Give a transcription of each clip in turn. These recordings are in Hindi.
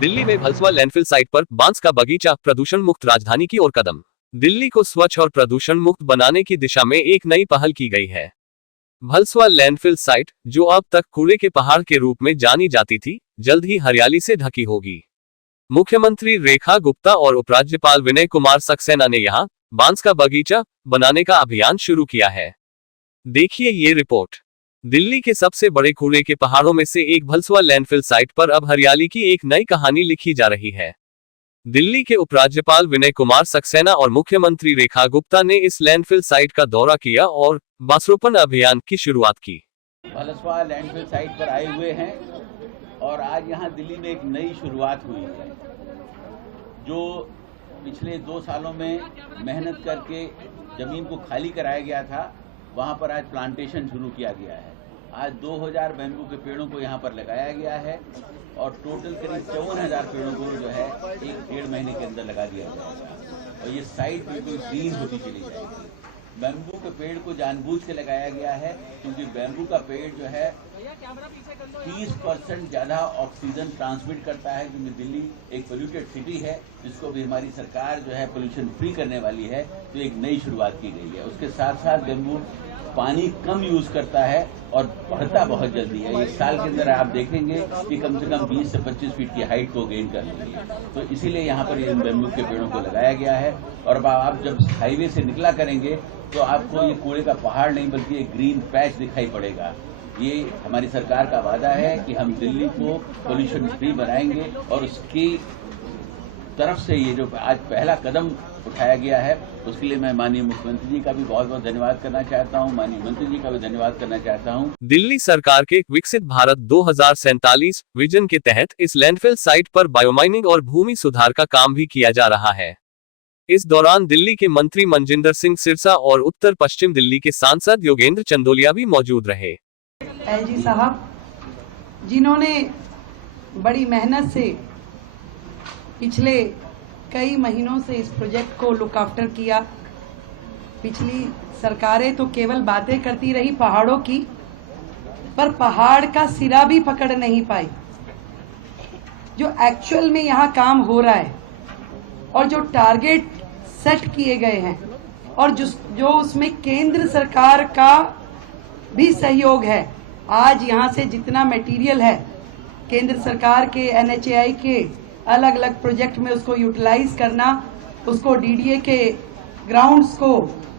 दिल्ली में भलसवा लैंडफिल साइट पर बांस का बगीचा, प्रदूषण मुक्त राजधानी की ओर कदम। दिल्ली को स्वच्छ और प्रदूषण मुक्त बनाने की दिशा में एक नई पहल की गई है। भलसवा लैंडफिल साइट, जो अब तक कूड़े के पहाड़ के रूप में जानी जाती थी, जल्द ही हरियाली से ढकी होगी। मुख्यमंत्री रेखा गुप्ता और उपराज्यपाल विनय कुमार सक्सेना ने यहां बांस का बगीचा बनाने का अभियान शुरू किया है। देखिए ये रिपोर्ट। दिल्ली के सबसे बड़े कूड़े के पहाड़ों में से एक भलसवा लैंडफिल साइट पर अब हरियाली की एक नई कहानी लिखी जा रही है। दिल्ली के उपराज्यपाल विनय कुमार सक्सेना और मुख्यमंत्री रेखा गुप्ता ने इस लैंडफिल साइट का दौरा किया और बांसरोपण अभियान की शुरुआत की। भलसवा लैंडफिल साइट पर आए हुए हैं और आज यहाँ दिल्ली में एक नई शुरुआत हुई है। जो पिछले 2 सालों में मेहनत करके जमीन को खाली कराया गया था, वहाँ पर आज प्लांटेशन शुरू किया गया है। आज 2000 बैम्बू के पेड़ों को यहाँ पर लगाया गया है और टोटल करीब 54,000 पेड़ों को जो है 1-1.5 महीने के अंदर लगा दिया जाएगा और ये साइट बिल्कुल ग्रीन होती चली जाएगी। बैम्बू के पेड़ को जानबूझ के लगाया गया है क्योंकि बैम्बू का पेड़ जो है 30% ज़्यादा ऑक्सीजन ट्रांसमिट करता है, क्योंकि दिल्ली एक पोल्यूटेड सिटी है जिसको भी हमारी सरकार जो है पोल्यूशन फ्री करने वाली है, तो एक नई शुरुआत की गई है। उसके साथ साथ बैम्बू पानी कम यूज करता है और बढ़ता बहुत जल्दी है। 1 साल के अंदर आप देखेंगे कि कम से कम 20 से 25 फीट की हाइट को गेन कर लेंगे, तो इसीलिए यहाँ पर इन बैम्बू के पेड़ों को लगाया गया है। और अब आप जब हाईवे से निकला करेंगे तो आपको ये कूड़े का पहाड़ नहीं बल्कि एक ग्रीन पैच दिखाई पड़ेगा। ये हमारी सरकार का वादा है कि हम दिल्ली को पोल्यूशन फ्री बनाएंगे और उसकी तरफ से ये जो आज पहला कदम उठाया गया है, उसके लिए मैं माननीय मुख्यमंत्री जी का भी बहुत बहुत धन्यवाद करना चाहता हूं, माननीय मंत्री जी का भी धन्यवाद करना चाहता हूं। दिल्ली सरकार के विकसित भारत 2047 विजन के तहत इस लैंडफिल साइट पर बायोमाइनिंग और भूमि सुधार का काम भी किया जा रहा है। इस दौरान दिल्ली के मंत्री मनजिंदर सिंह सिरसा और उत्तर पश्चिम दिल्ली के सांसद योगेंद्र चंदोलिया भी मौजूद रहे। एलजी साहब, जिन्होंने बड़ी मेहनत से पिछले कई महीनों से इस प्रोजेक्ट को लुक आफ्टर किया। पिछली सरकारें तो केवल बातें करती रही पहाड़ों की, पर पहाड़ का सिरा भी पकड़ नहीं पाई। जो एक्चुअल में यहाँ काम हो रहा है और जो टारगेट सेट किए गए हैं और जो उसमें केंद्र सरकार का भी सहयोग है, आज यहाँ से जितना मटेरियल है केंद्र सरकार के NHAI के अलग अलग प्रोजेक्ट में उसको यूटिलाइज करना, उसको DDA के ग्राउंड्स को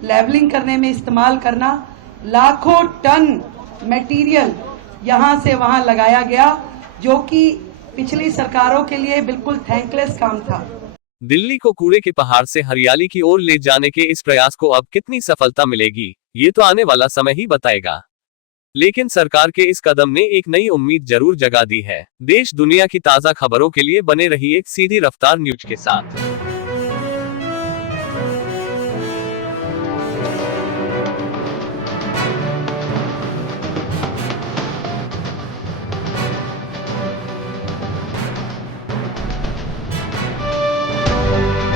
लेवलिंग करने में इस्तेमाल करना, लाखों टन मटेरियल यहाँ से वहाँ लगाया गया, जो कि पिछली सरकारों के लिए बिल्कुल थैंकलेस काम था। दिल्ली को कूड़े के पहाड़ से हरियाली की ओर ले जाने के इस प्रयास को अब कितनी सफलता मिलेगी, ये तो आने वाला समय ही बताएगा। लेकिन सरकार के इस कदम ने एक नई उम्मीद जरूर जगा दी है। देश दुनिया की ताजा खबरों के लिए बने रहिए सीधी रफ्तार न्यूज के साथ।